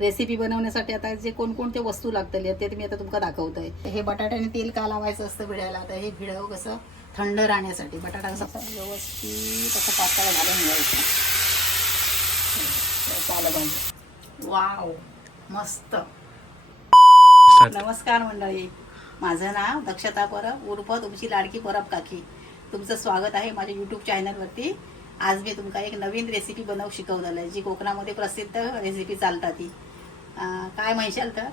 Recipe बनवण्यासाठी आता जे कोणकोणते वस्तू लागतील ते मी आता तुमका दाखवतोय. हे बटाट्याने तेल का लावायचं असतं भिडायला? आता हे भिडव कसं? थंड राहण्यासाठी. बटाटा कसा व्यवस्थित असं पातळ घालून घ्यायचं. पाहिजे. वाव! मस्त. नमस्कार मंडळी. माझं नाव दक्षता परब उर्फ तुमची लाडकी परब काकी. तुमचं स्वागत आहे माझ्या यूट्यूब चॅनलवरती आज मी तुमका एक नवीन रेसिपी बनवू शिकवलेलं आहे. जी कोकणामध्ये प्रसिद्ध रेसिपी चालतात ती. काय म्हणशाल तर?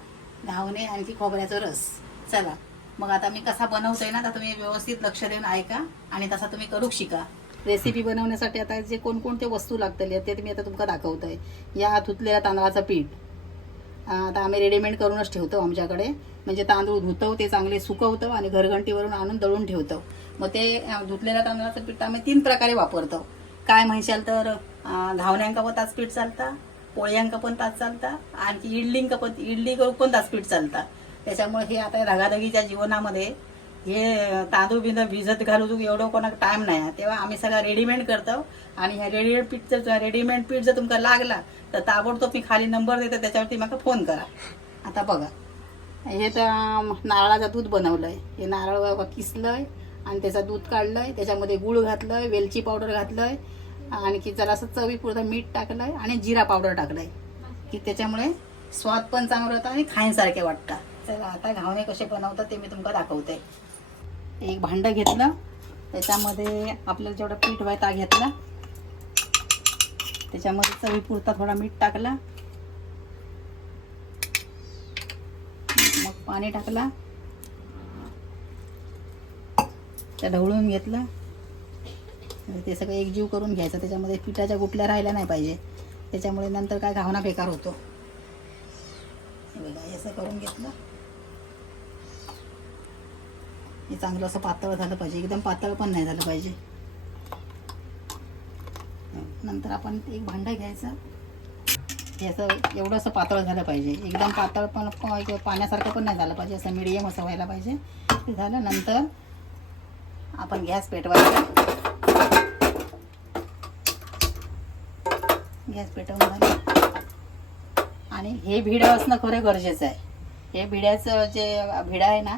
धावणे आणखी खोबऱ्याचा रस. चला मग आता मी कसा बनवतोय ना तर तुम्ही व्यवस्थित लक्ष देऊन ऐका आणि तसा तुम्ही करू शिका. रेसिपी बनवण्यासाठी आता जे कोणकोणते वस्तू लागतले ते मी आता तुमका आहे या धुतलेल्या तांदळाचं पीठ. आता आम्ही रेडीमेड करूनच ठेवतो आमच्याकडे. म्हणजे तांदूळ धुतव ते चांगले सुकवतो आणि घरघंटीवरून आणून दळून ठेवतो मग ते धुतलेल्या तांदळाचं पीठ आम्ही तीन प्रकारे वापरतो. काय म्हणशाल तर? धावण्यांका व ताच पीठ चालतं? पोळ्यांक पण तास चालता आणखी इडलींका पण इडली करू पण तास पीठ चालता. त्याच्यामुळे हे आता धगाधगीच्या जीवनामध्ये हे तांदूळ बिंदू भिजत घालू एवढं कोणाक टाइम नाही. आहे. तेव्हा आम्ही सगळं रेडीमेड करतो आणि ह्या रेडीमेड पीठ जर रेडीमेड पीठ जर तुमका लागला तर ताबडतोब मी खाली नंबर देते त्याच्यावरती मला फोन करा. आता बघा. हे तर नारळाचं दूध बनवलंय. हे नारळ किसलंय आणि त्याचं दूध काढलंय. त्याच्यामध्ये गुळ घातलंय वेलची पावडर घातलंय. आणखी जरा असं चवीपुरतं मीठ टाकलंय आणि जिरा पावडर टाकलंय. की त्याच्यामुळे स्वाद पण चांगला होता आणि खाण्यासारखे वाटतात. चला आता घावणे कसे बनवतात ते मी तुमका दाखवते. एक भांडं घेतलं. त्याच्यामध्ये आपल्याला जेवढं पीठ व्हायचा घेतला. त्याच्यामध्ये चवीपुरता थोडा मीठ टाकला. मग पाणी टाकला. त्या ढवळून घेतलं. म्हणजे ते सगळं एकजीव करून घ्यायचं. त्याच्यामध्ये पिठाच्या गुटल्या राहिल्या नाही पाहिजे. त्याच्यामुळे नंतर काय घावना बेकार होतो. हे बघा असं करून घेतलं. हे चांगलं असं पातळ झालं पाहिजे. एकदम पातळ पण नाही झालं पाहिजे. नंतर आपण एक भांडं घ्यायचं. हे असं एवढं असं पातळ झालं पाहिजे. एकदम पातळ पण पाण्यासारखं पण नाही झालं पाहिजे. असं मिडियम असं व्हायला पाहिजे. ते झालं. नंतर आपण गॅस पेटवायचा. गॅस पेटवून झालं आणि हे भिडं असणं खरं गरजेचं आहे. हे भिड्याचं जे भिडं आहे ना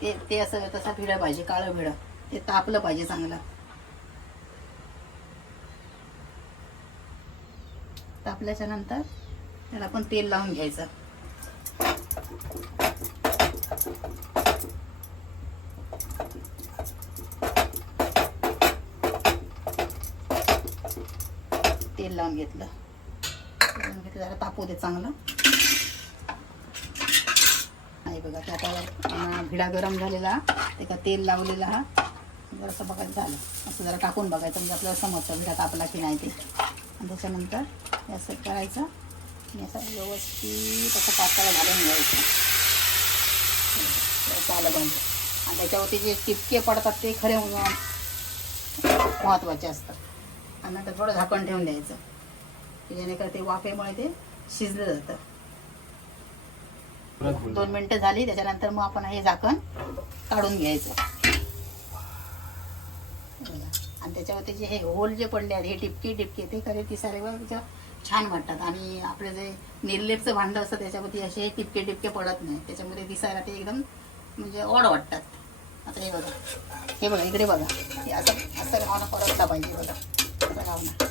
ते ते असं तसं भिडं पाहिजे काळं भिडं. ते तापलं पाहिजे चांगलं. तापल्याच्या नंतर त्याला आपण तेल लावून घ्यायचं. तेल लावून घेतलं. लावून घेतलं जरा तापू दे चांगलं. नाही बघा ते भिडा गरम झालेला. ते तेल लावलेला हा. जरासं बघायचं झालं. असं जरा टाकून बघायचं म्हणजे आपल्याला समजतं भिडा तापला की नाही ते. आणि त्याच्यानंतर असं करायचं. आणि असं व्यवस्थित असं पातळ घालून घ्यायचं. आलं पाहिजे आणि त्याच्यावरती जे टिपके पडतात ते खरे महत्त्वाचे असतात. आणि नंतर थोडं झाकण ठेवून द्यायचं. की जेणेकरून ते वाफेमुळे ते शिजलं जातं. दोन मिनिटं झाली त्याच्यानंतर मग आपण हे झाकण काढून घ्यायचं. आणि त्याच्यावरती जे हे होल जे पडले आहेत हे टिपके टिपके ते खरे ती सारे छान वाटतात. आणि आपलं जे निर्लेपचं भांडं असतं त्याच्यावरती असे टिपके टिपके पडत नाही. त्याच्यामध्ये दिसायला ते एकदम म्हणजे ओढ वाटतात. आता हे बघा. हे बघा इकडे बघा. हे असं असं परतला पाहिजे बघा. सरावना गावना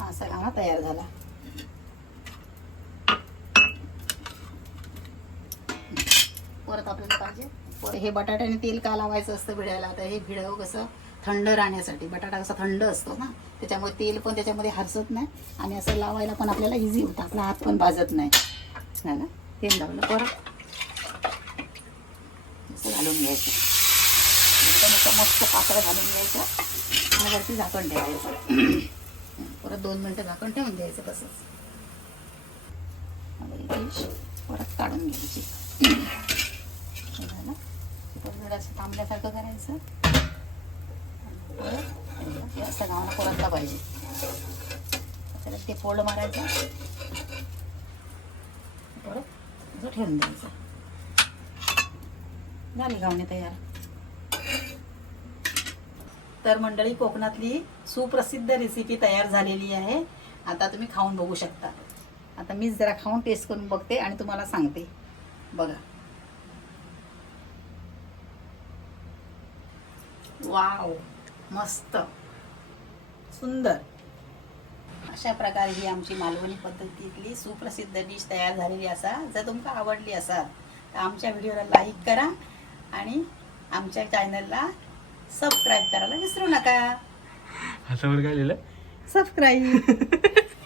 हा सरावना तयार झाला. परत आपल्याला पाहिजे. परत हे बटाट्याने तेल का लावायचं असतं भिडायला? आता हे भिडव कसं थंड राहण्यासाठी बटाटा कसा थंड असतो ना त्याच्यामुळे तेल पण त्याच्यामध्ये हरसत नाही आणि असं लावायला पण आपल्याला इझी होतं. आपला हात पण भाजत नाही. ना? तेल लावलं परत. असं घालून घ्यायचं. एकदम असं मस्त पातळ घालून घ्यायचं. आणि वरती झाकण ठेवायचं. परत दोन मिनटं झाकण ठेवून द्यायचं तसंच. परत काढून घ्यायची. हे परत थांबल्यासारखं करायचं. परत असं गावं परतला पाहिजे. त्याला ते फोल्ड मारायचं. परत ठेवून द्यायचं. झाली घावणे तयार. तर मंडळी कोकणातली सुप्रसिद्ध रेसिपी तयार झालेली आहे. आता तुम्ही खाऊन बघू शकता. आता मीच जरा खाऊन टेस्ट करून बघते आणि तुम्हाला सांगते. बघा. वाव! मस्त. सुंदर. अशा प्रकारे ही आमची मालवणी पद्धतीतली सुप्रसिद्ध डिश तयार झालेली असा जर तुमका आवडली असाल तर आमच्या व्हिडिओला लाईक करा आणि आमच्या चॅनलला सबस्क्राईब करायला विसरू नका. हातावर काय लिहिलं? सबस्क्राईब